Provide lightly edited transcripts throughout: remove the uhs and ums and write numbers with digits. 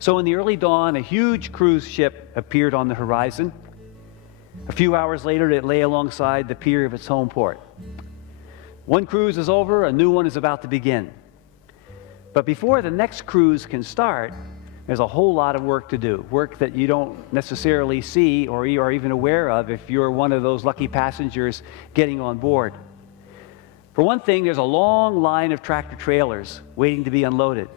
So in the early dawn, a huge cruise ship appeared on the horizon. A few hours later, it lay alongside the pier of its home port. One cruise is over, a new one is about to begin. But before the next cruise can start, there's a whole lot of work to do, work that you don't necessarily see or you are even aware of if you're one of those lucky passengers getting on board. For one thing, there's a long line of tractor trailers waiting to be unloaded.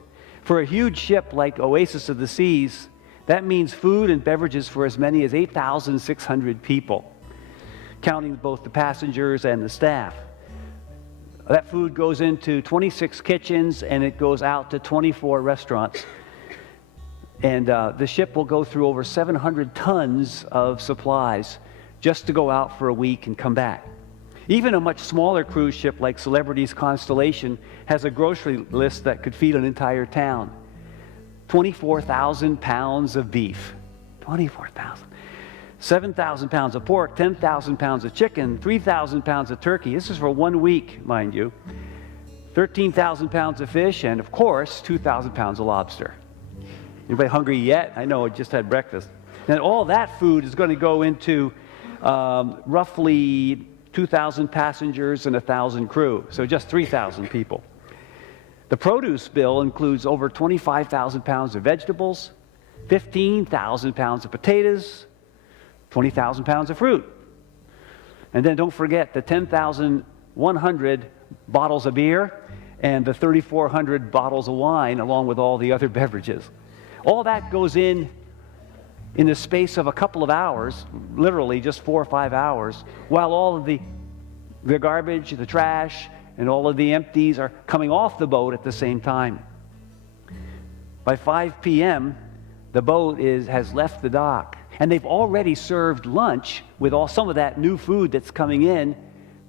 For a huge ship like Oasis of the Seas, that means food and beverages for as many as 8,600 people, counting both the passengers and the staff. That food goes into 26 kitchens and it goes out to 24 restaurants. And the ship will go through over 700 tons of supplies just to go out for a week and come back. Even a much smaller cruise ship like Celebrity's Constellation has a grocery list that could feed an entire town. 24,000 pounds of beef. 24,000. 7,000 pounds of pork, 10,000 pounds of chicken, 3,000 pounds of turkey. This is for 1 week, mind you. 13,000 pounds of fish, and of course, 2,000 pounds of lobster. Anybody hungry yet? I know I just had breakfast. And all that food is going to go into roughly 2,000 passengers and 1,000 crew, so just 3,000 people. The produce bill includes over 25,000 pounds of vegetables, 15,000 pounds of potatoes, 20,000 pounds of fruit. And then don't forget the 10,100 bottles of beer and the 3,400 bottles of wine, along with all the other beverages. All that goes in the space of a couple of hours, literally just 4 or 5 hours, while all of the garbage, the trash, and all of the empties are coming off the boat at the same time. By 5 p.m., the boat has left the dock, and they've already served lunch with some of that new food that's coming in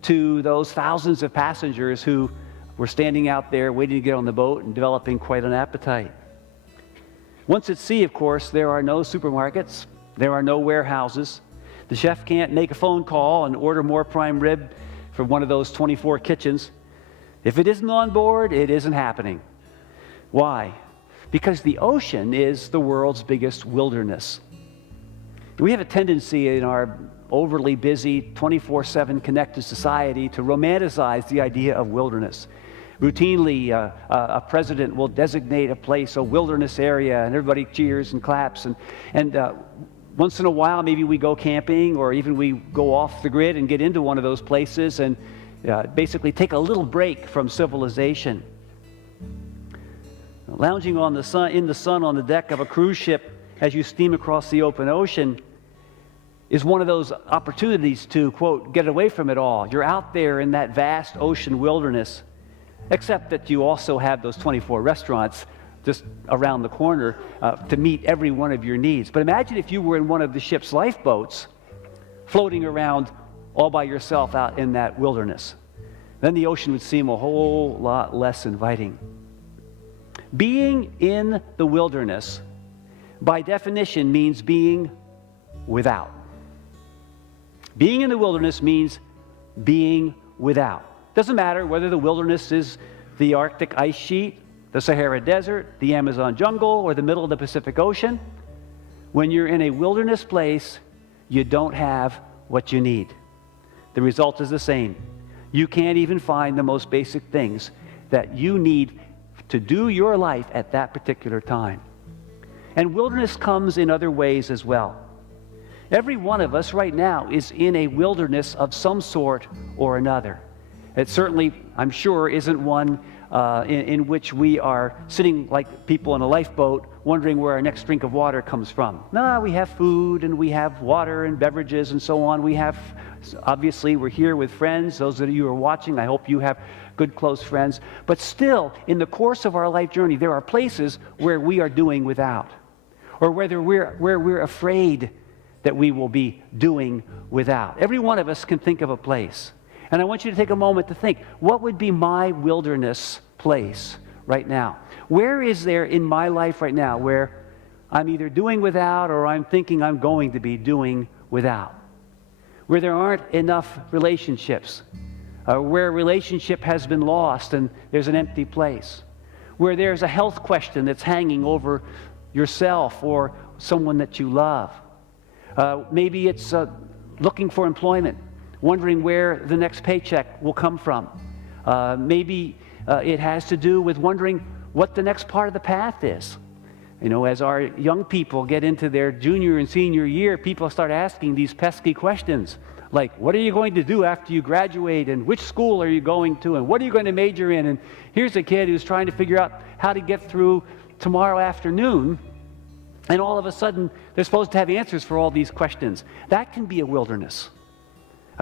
to those thousands of passengers who were standing out there waiting to get on the boat and developing quite an appetite. Once at sea, of course, there are no supermarkets, there are no warehouses. The chef can't make a phone call and order more prime rib from one of those 24 kitchens. If it isn't on board, it isn't happening. Why? Because the ocean is the world's biggest wilderness. We have a tendency in our overly busy, 24/7 connected society to romanticize the idea of wilderness. Routinely, a president will designate a place, a wilderness area, and everybody cheers and claps. And once in a while, maybe we go camping, or even we go off the grid and get into one of those places and basically take a little break from civilization. Lounging in the sun on the deck of a cruise ship as you steam across the open ocean is one of those opportunities to, quote, get away from it all. You're out there in that vast ocean wilderness, except that you also have those 24 restaurants just around the corner to meet every one of your needs. But imagine if you were in one of the ship's lifeboats floating around all by yourself out in that wilderness. Then the ocean would seem a whole lot less inviting. Being in the wilderness, by definition, means being without. Being in the wilderness means being without. Doesn't matter whether the wilderness is the Arctic ice sheet, the Sahara Desert, the Amazon jungle, or the middle of the Pacific Ocean. When you're in a wilderness place, you don't have what you need. The result is the same. You can't even find the most basic things that you need to do your life at that particular time. And wilderness comes in other ways as well. Every one of us right now is in a wilderness of some sort or another. It certainly, I'm sure, isn't one in which we are sitting like people in a lifeboat wondering where our next drink of water comes from. No, we have food and we have water and beverages and so on. Obviously, we're here with friends. Those of you who are watching, I hope you have good, close friends. But still, in the course of our life journey, there are places where we are doing without, or where we're afraid that we will be doing without. Every one of us can think of a place. And I want you to take a moment to think, what would be my wilderness place right now? Where is there in my life right now where I'm either doing without or I'm thinking I'm going to be doing without? Where there aren't enough relationships, where a relationship has been lost and there's an empty place, where there's a health question that's hanging over yourself or someone that you love. Maybe it's looking for employment, wondering where the next paycheck will come from. Maybe it has to do with wondering what the next part of the path is. You know, as our young people get into their junior and senior year, people start asking these pesky questions like, what are you going to do after you graduate, and which school are you going to, and what are you going to major in? And here's a kid who's trying to figure out how to get through tomorrow afternoon, and all of a sudden they're supposed to have answers for all these questions. That can be a wilderness.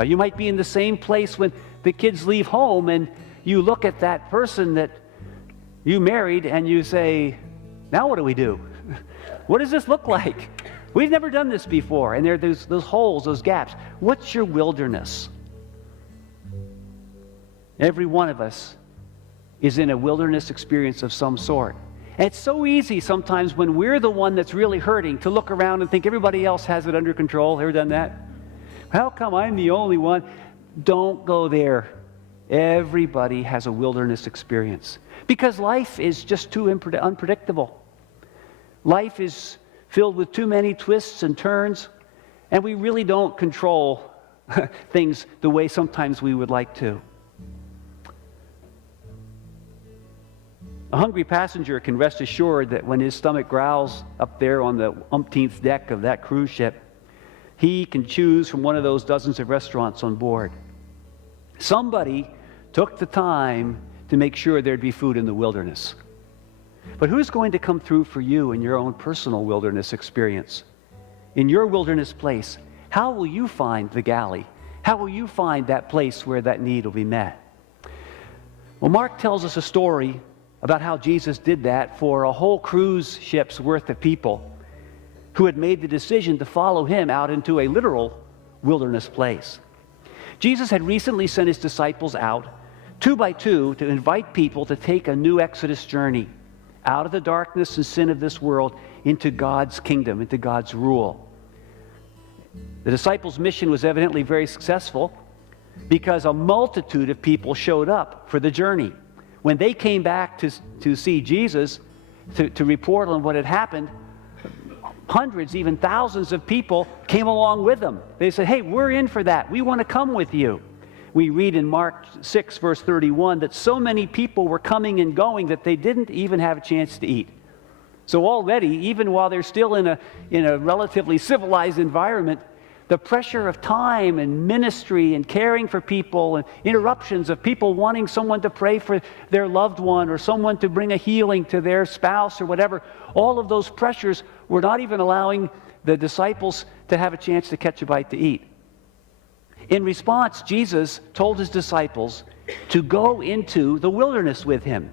You might be in the same place when the kids leave home and you look at that person that you married and you say, now what do we do? What does this look like? We've never done this before. And there are those holes, those gaps. What's your wilderness? Every one of us is in a wilderness experience of some sort. And it's so easy sometimes when we're the one that's really hurting to look around and think everybody else has it under control. Ever done that? How come I'm the only one? Don't go there. Everybody has a wilderness experience because life is just too unpredictable. Life is filled with too many twists and turns, and we really don't control things the way sometimes we would like to. A hungry passenger can rest assured that when his stomach growls up there on the umpteenth deck of that cruise ship, he can choose from one of those dozens of restaurants on board. Somebody took the time to make sure there'd be food in the wilderness. But who's going to come through for you in your own personal wilderness experience? In your wilderness place, how will you find the galley? How will you find that place where that need will be met? Well, Mark tells us a story about how Jesus did that for a whole cruise ship's worth of people who had made the decision to follow him out into a literal wilderness place. Jesus had recently sent his disciples out 2 by 2 to invite people to take a new Exodus journey out of the darkness and sin of this world into God's kingdom, into God's rule. The disciples' mission was evidently very successful because a multitude of people showed up for the journey. When they came back to see Jesus, to report on what had happened, hundreds, even thousands of people came along with them. They said, hey, we're in for that. We want to come with you. We read in Mark 6, verse 31, that so many people were coming and going that they didn't even have a chance to eat. So already, even while they're still in a relatively civilized environment, the pressure of time and ministry and caring for people and interruptions of people wanting someone to pray for their loved one or someone to bring a healing to their spouse or whatever, all of those pressures were not even allowing the disciples to have a chance to catch a bite to eat. In response, Jesus told his disciples to go into the wilderness with him.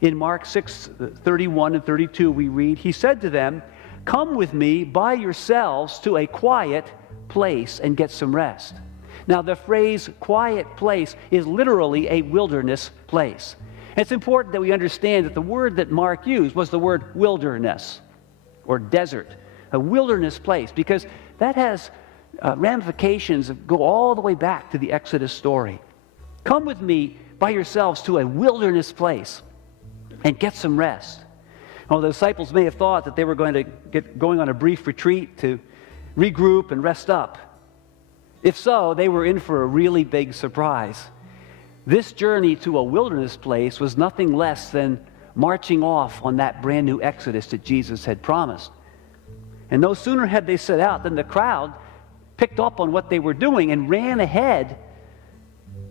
In Mark 6:31 and 32, we read, he said to them, come with me by yourselves to a quiet place and get some rest. Now, the phrase quiet place is literally a wilderness place. And it's important that we understand that the word that Mark used was the word wilderness or desert, a wilderness place, because that has ramifications that go all the way back to the Exodus story. Come with me by yourselves to a wilderness place and get some rest. Well, the disciples may have thought that they were going to get going on a brief retreat to regroup and rest up. If so, they were in for a really big surprise. This journey to a wilderness place was nothing less than marching off on that brand new Exodus that Jesus had promised. And no sooner had they set out than the crowd picked up on what they were doing and ran ahead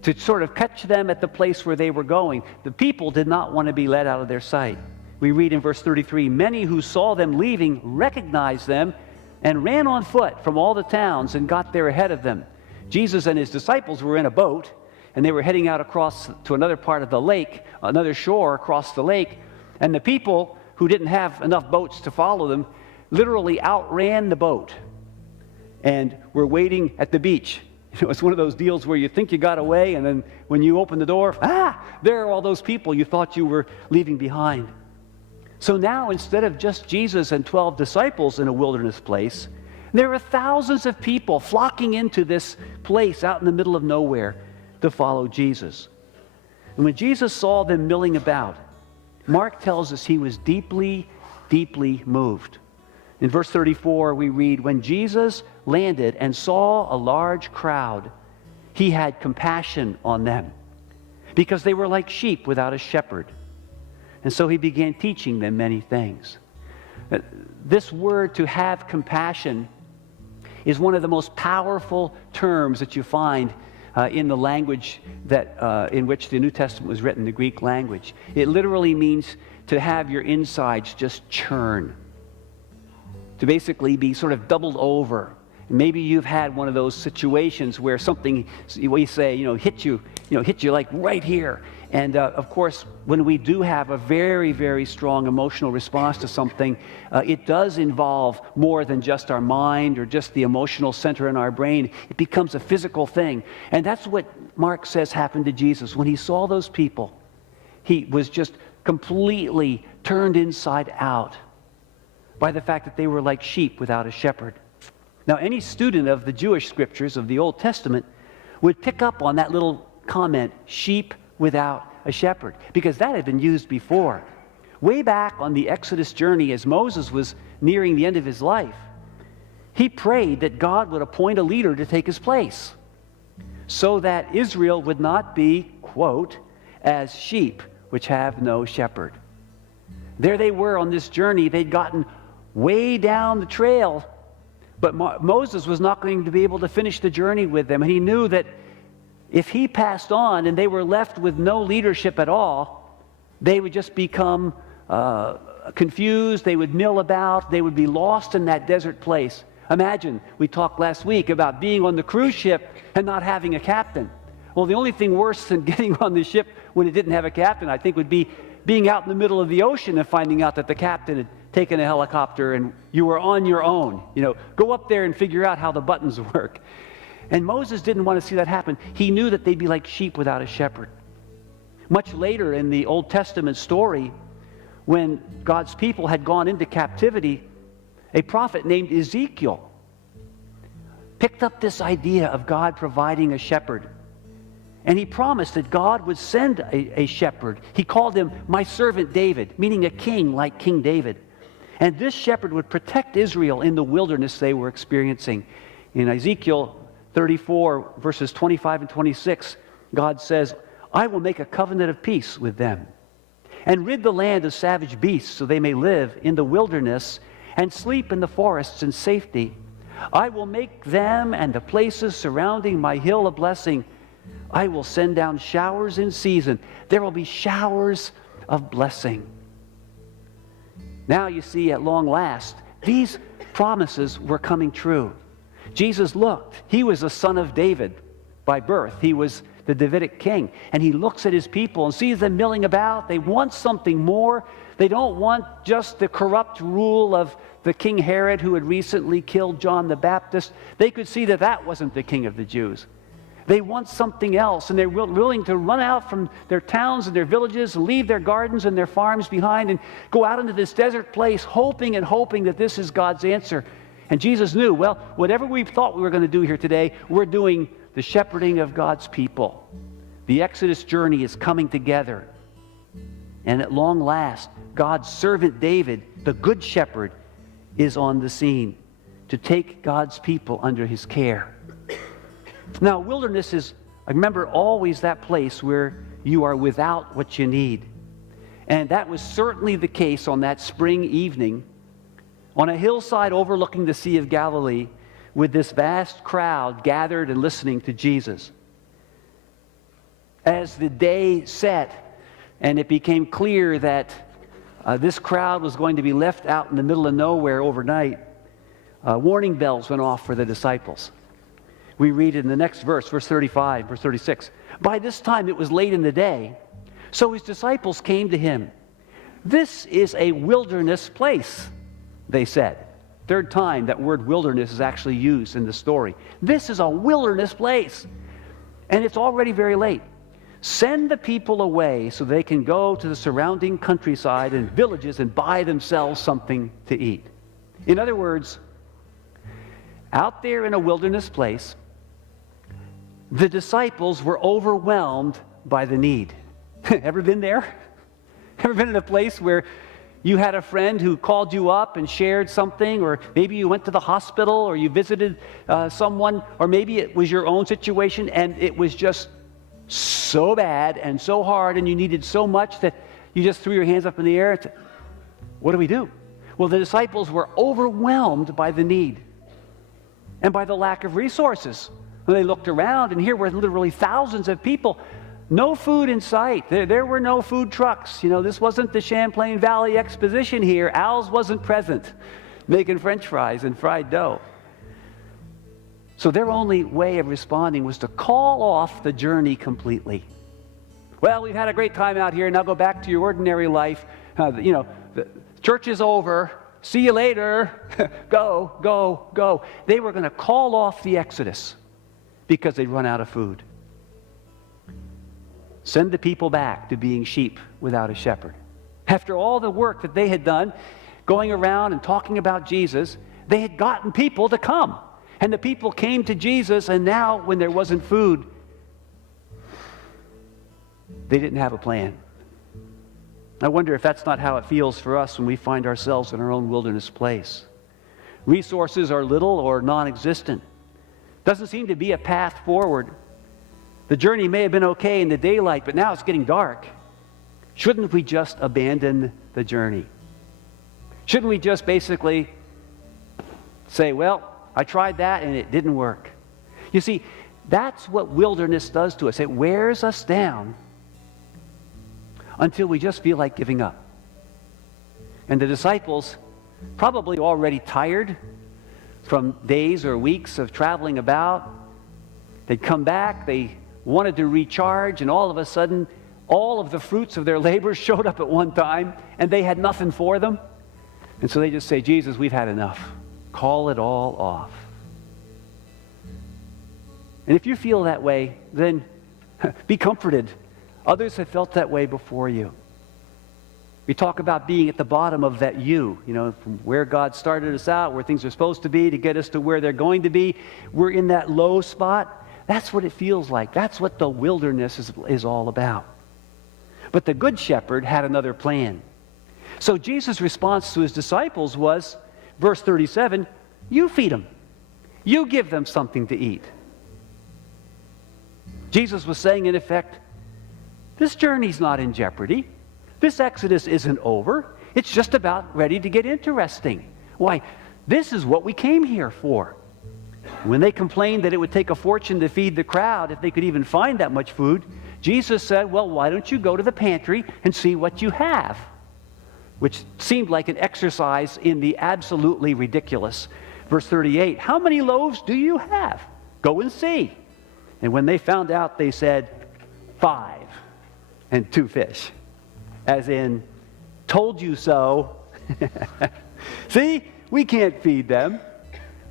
to sort of catch them at the place where they were going. The people did not want to be let out of their sight. We read in verse 33, many who saw them leaving recognized them and ran on foot from all the towns and got there ahead of them. Jesus and his disciples were in a boat, and they were heading out across to another part of the lake, another shore across the lake, and the people who didn't have enough boats to follow them literally outran the boat and were waiting at the beach. You know, it's one of those deals where you think you got away, and then when you open the door, there are all those people you thought you were leaving behind. So now, instead of just Jesus and 12 disciples in a wilderness place, there are thousands of people flocking into this place out in the middle of nowhere to follow Jesus. And when Jesus saw them milling about, Mark tells us he was deeply, deeply moved. In verse 34, we read, "When Jesus landed and saw a large crowd, he had compassion on them, because they were like sheep without a shepherd. And so he began teaching them many things." This word, to have compassion, is one of the most powerful terms that you find in the language in which the New Testament was written, the Greek language. It literally means to have your insides just churn, to basically be sort of doubled over. Maybe you've had one of those situations where something, we say, hit you like right here. And of course, when we do have a very, very strong emotional response to something, it does involve more than just our mind or just the emotional center in our brain. It becomes a physical thing. And that's what Mark says happened to Jesus. When he saw those people, he was just completely turned inside out by the fact that they were like sheep without a shepherd. Now, any student of the Jewish scriptures of the Old Testament would pick up on that little comment, sheep without a shepherd, because that had been used before. Way back on the Exodus journey, as Moses was nearing the end of his life, he prayed that God would appoint a leader to take his place so that Israel would not be, quote, as sheep which have no shepherd. There they were on this journey. They'd gotten way down the trail, but Moses was not going to be able to finish the journey with them. And he knew that if he passed on and they were left with no leadership at all, they would just become confused. They would mill about. They would be lost in that desert place. Imagine, we talked last week about being on the cruise ship and not having a captain. Well, the only thing worse than getting on the ship when it didn't have a captain, I think, would be being out in the middle of the ocean and finding out that the captain had taken a helicopter and you were on your own. Go up there and figure out how the buttons work. And Moses didn't want to see that happen. He knew that they'd be like sheep without a shepherd. Much later in the Old Testament story, when God's people had gone into captivity, a prophet named Ezekiel picked up this idea of God providing a shepherd. And he promised that God would send a shepherd. He called him my servant David, meaning a king like King David. And this shepherd would protect Israel in the wilderness they were experiencing. In Ezekiel 34, verses 25 and 26, God says, "I will make a covenant of peace with them and rid the land of savage beasts so they may live in the wilderness and sleep in the forests in safety. I will make them and the places surrounding my hill a blessing. I will send down showers in season. There will be showers of blessing." Now you see, at long last, these promises were coming true. Jesus looked. He was a son of David by birth. He was the Davidic king. And he looks at his people and sees them milling about. They want something more. They don't want just the corrupt rule of the King Herod who had recently killed John the Baptist. They could see that that wasn't the king of the Jews. They want something else, and they're willing to run out from their towns and their villages and leave their gardens and their farms behind and go out into this desert place, hoping and hoping that this is God's answer. And Jesus knew, well, whatever we thought we were going to do here today, we're doing the shepherding of God's people. The Exodus journey is coming together. And at long last, God's servant David, the good shepherd, is on the scene to take God's people under his care. Now, wilderness is, I remember, always that place where you are without what you need. And that was certainly the case on that spring evening on a hillside overlooking the Sea of Galilee with this vast crowd gathered and listening to Jesus. As the day set and it became clear that this crowd was going to be left out in the middle of nowhere overnight, warning bells went off for the disciples. We read in the next verse, verse 35, verse 36. "By this time it was late in the day, so his disciples came to him. 'This is a wilderness place,' they said." Third time that word wilderness is actually used in the story. This is a wilderness place, and it's already very late. "Send the people away so they can go to the surrounding countryside and villages and buy themselves something to eat." In other words, out there in a wilderness place, the disciples were overwhelmed by the need. Ever been there? Ever been in a place where you had a friend who called you up and shared something, or maybe you went to the hospital, or you visited someone, or maybe it was your own situation and it was just so bad and so hard and you needed so much that you just threw your hands up in the air and said, what do we do? Well, the disciples were overwhelmed by the need and by the lack of resources. When they looked around, and here were literally thousands of people, no food in sight. There were no food trucks. This wasn't the Champlain Valley Exposition here. Al's wasn't present making French fries and fried dough. So their only way of responding was to call off the journey completely. Well, we've had a great time out here. Now go back to your ordinary life. The church is over. See you later. Go, go, go. They were going to call off the Exodus because they'd run out of food. Send the people back to being sheep without a shepherd. After all the work that they had done, going around and talking about Jesus, they had gotten people to come. And the people came to Jesus, and now when there wasn't food, they didn't have a plan. I wonder if that's not how it feels for us when we find ourselves in our own wilderness place. Resources are little or non-existent. Doesn't seem to be a path forward. The journey may have been okay in the daylight, but now it's getting dark. Shouldn't we just abandon the journey? Shouldn't we just basically say, well, I tried that and it didn't work? You see, that's what wilderness does to us. It wears us down until we just feel like giving up. And the disciples, probably already tired from days or weeks of traveling about, they'd come back, they wanted to recharge, and all of a sudden, all of the fruits of their labor showed up at one time, and they had nothing for them. And so they just say, Jesus, we've had enough. Call it all off. And if you feel that way, then be comforted. Others have felt that way before you. We talk about being at the bottom of that U, from where God started us out, where things are supposed to be to get us to where they're going to be. We're in that low spot. That's what it feels like. That's what the wilderness is all about. But the Good Shepherd had another plan. So Jesus' response to his disciples was, verse 37, you feed them. You give them something to eat. Jesus was saying, in effect, this journey's not in jeopardy. This Exodus isn't over. It's just about ready to get interesting. Why, this is what we came here for. When they complained that it would take a fortune to feed the crowd if they could even find that much food, Jesus said, well, why don't you go to the pantry and see what you have? Which seemed like an exercise in the absolutely ridiculous. Verse 38, how many loaves do you have? Go and see. And when they found out, they said, 5 and 2 fish. As in, told you so. See, we can't feed them.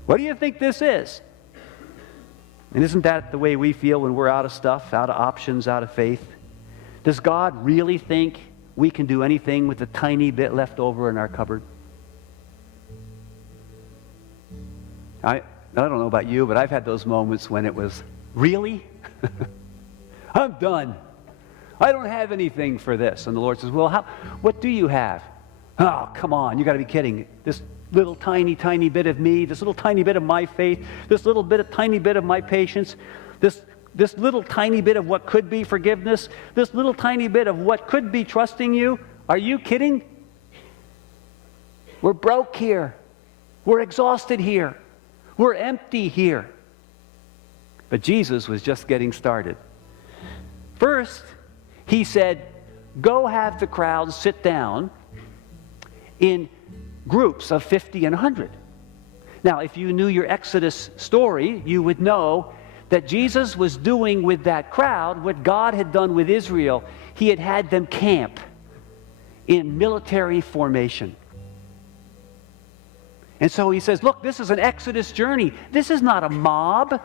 What do you think this is? And isn't that the way we feel when we're out of stuff, out of options, out of faith? Does God really think we can do anything with the tiny bit left over in our cupboard? I don't know about you, but I've had those moments when it was, really? I'm done. I don't have anything for this. And the Lord says, well, what do you have? Oh, come on, you got to be kidding. This little tiny bit of me, this little tiny bit of my faith, this little tiny bit of my patience, this little tiny bit of what could be forgiveness, this little tiny bit of what could be trusting you. Are you kidding? We're broke here. We're exhausted here. We're empty here. But Jesus was just getting started. First, he said, go have the crowd sit down in groups of 50 and 100. Now, if you knew your Exodus story, you would know that Jesus was doing with that crowd what God had done with Israel. He had had them camp in military formation. And so he says, look, this is an Exodus journey. This is not a mob.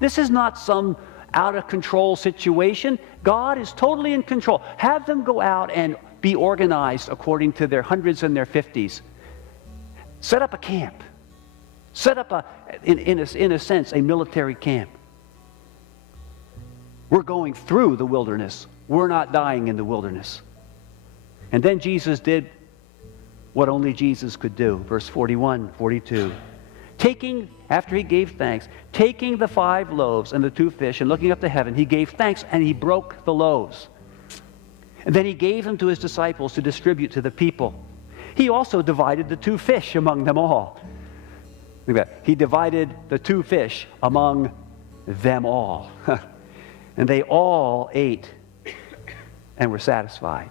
This is not some out-of-control situation. God is totally in control. Have them go out and be organized according to their hundreds and their 50s. Set up a camp. Set up, in a sense, a military camp. We're going through the wilderness. We're not dying in the wilderness. And then Jesus did what only Jesus could do. Verse 41, 42. After he gave thanks, taking the 5 loaves and the 2 fish and looking up to heaven, he gave thanks and he broke the loaves. And then he gave them to his disciples to distribute to the people. He also divided the 2 fish among them all. Look at that. He divided the 2 fish among them all. And they all ate and were satisfied.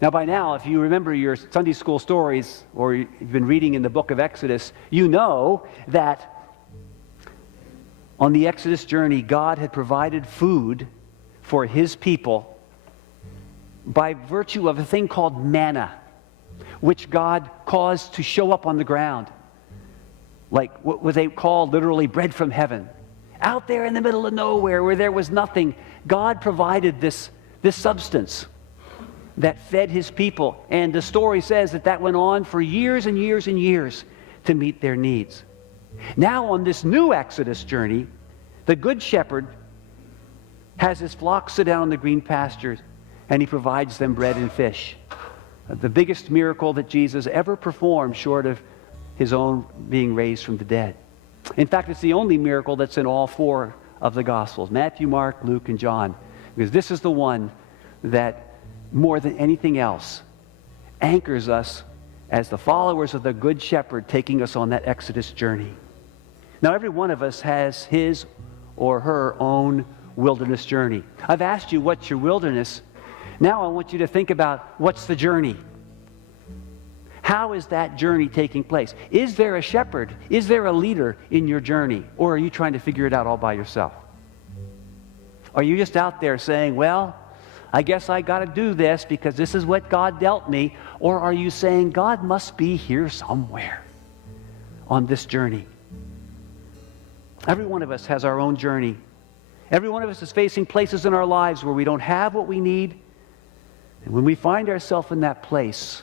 Now, by now, if you remember your Sunday school stories or you've been reading in the book of Exodus, you know that on the Exodus journey, God had provided food for his people by virtue of a thing called manna, which God caused to show up on the ground, like what they call literally bread from heaven. Out there in the middle of nowhere where there was nothing, God provided this substance that fed his people. And the story says that went on for years and years and years to meet their needs. Now on this new Exodus journey, the Good Shepherd has his flock sit down in the green pastures, and he provides them bread and fish. The biggest miracle that Jesus ever performed, short of his own being raised from the dead. In fact, it's the only miracle that's in all 4 of the Gospels, Matthew, Mark, Luke, and John, because this is the one that more than anything else anchors us as the followers of the Good Shepherd taking us on that Exodus journey. Now, every one of us has his or her own wilderness journey. I've asked you, what's your wilderness? Now I want you to think about, what's the journey? How is that journey taking place? Is there a shepherd? Is there a leader in your journey? Or are you trying to figure it out all by yourself? Are you just out there saying, well, I guess I got to do this because this is what God dealt me? Or are you saying, God must be here somewhere on this journey? Every one of us has our own journey. Every one of us is facing places in our lives where we don't have what we need. And when we find ourselves in that place,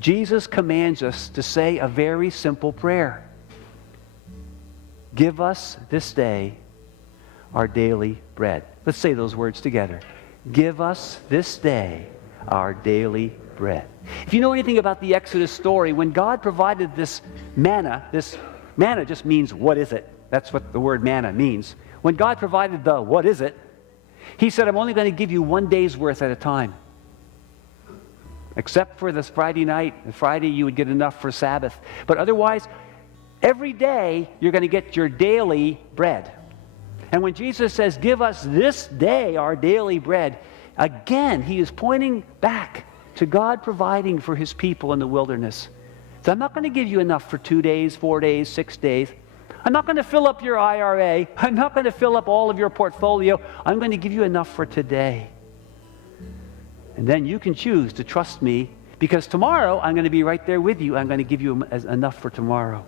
Jesus commands us to say a very simple prayer. Give us this day our daily bread. Let's say those words together. Give us this day our daily bread. If you know anything about the Exodus story, when God provided this manna just means, what is it? That's what the word manna means. When God provided the what is it, he said, I'm only going to give you 1 day's worth at a time. Except for this Friday night. And Friday you would get enough for Sabbath. But otherwise, every day you're going to get your daily bread. And when Jesus says, give us this day our daily bread, again, he is pointing back to God providing for his people in the wilderness. So I'm not going to give you enough for 2 days, 4 days, 6 days. I'm not going to fill up your IRA. I'm not going to fill up all of your portfolio. I'm going to give you enough for today. And then you can choose to trust me, because tomorrow I'm going to be right there with you. I'm going to give you enough for tomorrow.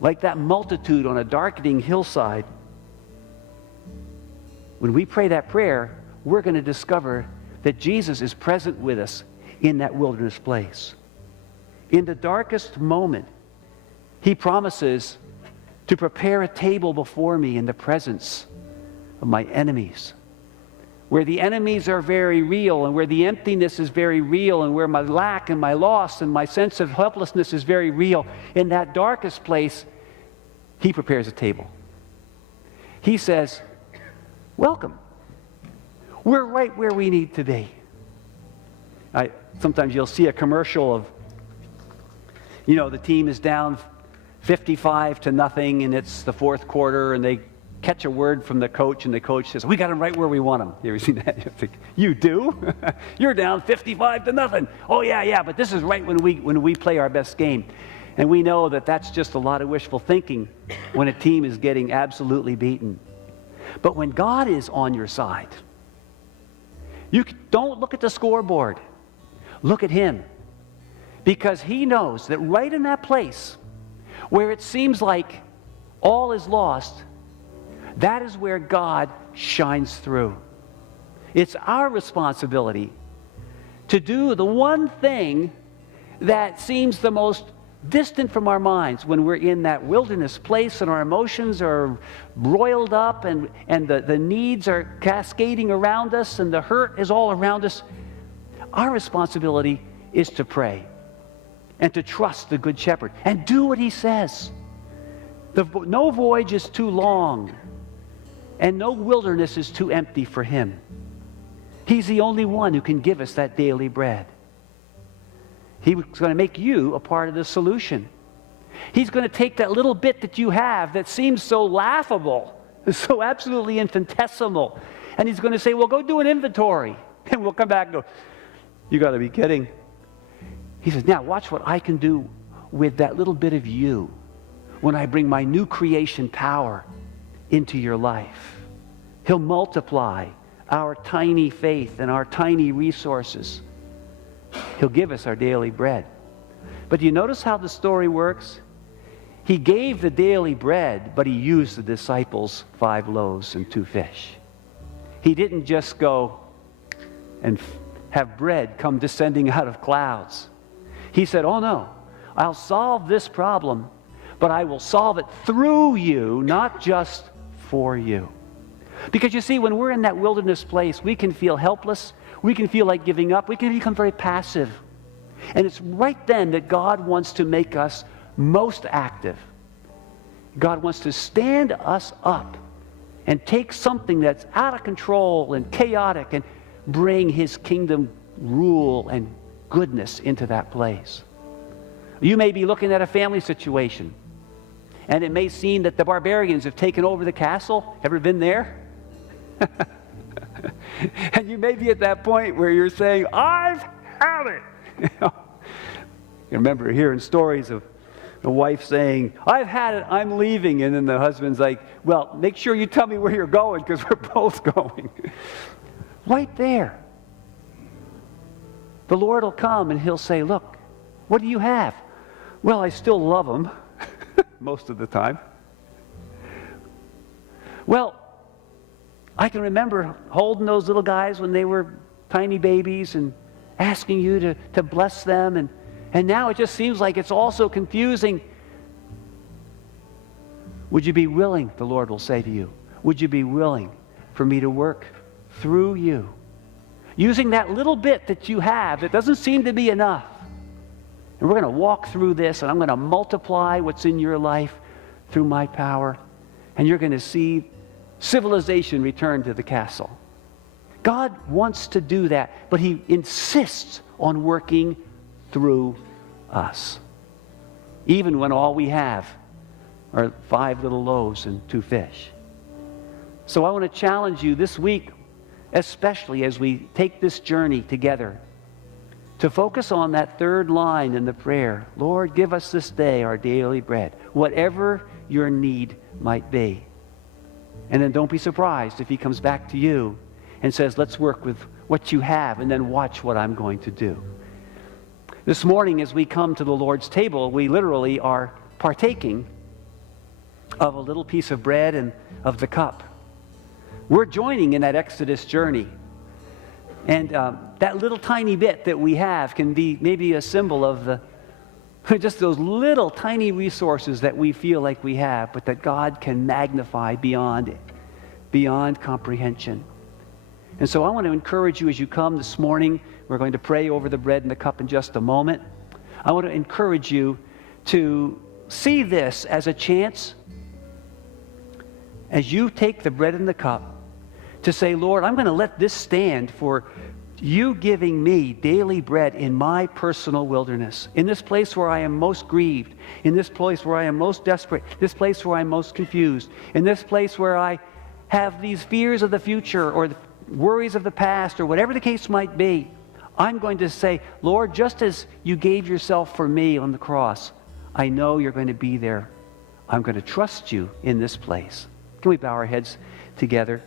Like that multitude on a darkening hillside, when we pray that prayer, we're going to discover that Jesus is present with us in that wilderness place. In the darkest moment, he promises to prepare a table before me in the presence of my enemies. Where the enemies are very real, and where the emptiness is very real, and where my lack and my loss and my sense of helplessness is very real, in that darkest place, he prepares a table. He says, welcome. We're right where we need to be. Sometimes you'll see a commercial of, the team is down 55-0, and it's the 4th quarter, and they catch a word from the coach, and the coach says, we got them right where we want them. You ever seen that? You think, you do? You're down 55-0. Oh, yeah, but this is right when we play our best game. And we know that that's just a lot of wishful thinking when a team is getting absolutely beaten. But when God is on your side, you don't look at the scoreboard. Look at him. Because he knows that right in that place where it seems like all is lost, that is where God shines through. It's our responsibility to do the one thing that seems the most distant from our minds when we're in that wilderness place and our emotions are roiled up and the needs are cascading around us and the hurt is all around us. Our responsibility is to pray and to trust the Good Shepherd and do what he says. No voyage is too long, and no wilderness is too empty for him. He's the only one who can give us that daily bread. He's going to make you a part of the solution. He's going to take that little bit that you have that seems so laughable, so absolutely infinitesimal, and he's going to say, well, go do an inventory. And we'll come back and go, you got to be kidding. He says, now watch what I can do with that little bit of you when I bring my new creation power into your life. He'll multiply our tiny faith and our tiny resources. He'll give us our daily bread. But do you notice how the story works? He gave the daily bread, but he used the disciples 5 loaves and 2 fish. He didn't just go and have bread come descending out of clouds. He said, oh no, I'll solve this problem, but I will solve it through you, not just for you. Because you see, when we're in that wilderness place, we can feel helpless, we can feel like giving up, we can become very passive. And it's right then that God wants to make us most active. God wants to stand us up and take something that's out of control and chaotic and bring his kingdom rule and goodness into that place. You may be looking at a family situation, and it may seem that the barbarians have taken over the castle. Ever been there? And you may be at that point where you're saying, I've had it. You remember hearing stories of the wife saying, I've had it, I'm leaving. And then the husband's like, well, make sure you tell me where you're going, because we're both going. Right there. The Lord will come and he'll say, look, what do you have? Well, I still love them most of the time. Well, I can remember holding those little guys when they were tiny babies and asking you to bless them. And now it just seems like it's all so confusing. Would you be willing, the Lord will say to you, would you be willing for me to work through you? Using that little bit that you have that doesn't seem to be enough. And we're going to walk through this, and I'm going to multiply what's in your life through my power. And you're going to see civilization return to the castle. God wants to do that, but he insists on working through us. Even when all we have are 5 little loaves and 2 fish. So I want to challenge you this week, especially as we take this journey together, to focus on that 3rd line in the prayer. Lord, give us this day our daily bread, whatever your need might be. And then don't be surprised if he comes back to you and says, let's work with what you have and then watch what I'm going to do. This morning as we come to the Lord's table, we literally are partaking of a little piece of bread and of the cup. We're joining in that Exodus journey. And that little tiny bit that we have can be maybe a symbol of just those little tiny resources that we feel like we have, but that God can magnify beyond comprehension. And so I want to encourage you as you come this morning. We're going to pray over the bread and the cup in just a moment. I want to encourage you to see this as a chance, as you take the bread and the cup, to say, Lord, I'm going to let this stand for you giving me daily bread in my personal wilderness, in this place where I am most grieved, in this place where I am most desperate, this place where I'm most confused, in this place where I have these fears of the future or the worries of the past or whatever the case might be. I'm going to say, Lord, just as you gave yourself for me on the cross, I know you're going to be there. I'm going to trust you in this place. Can we bow our heads together?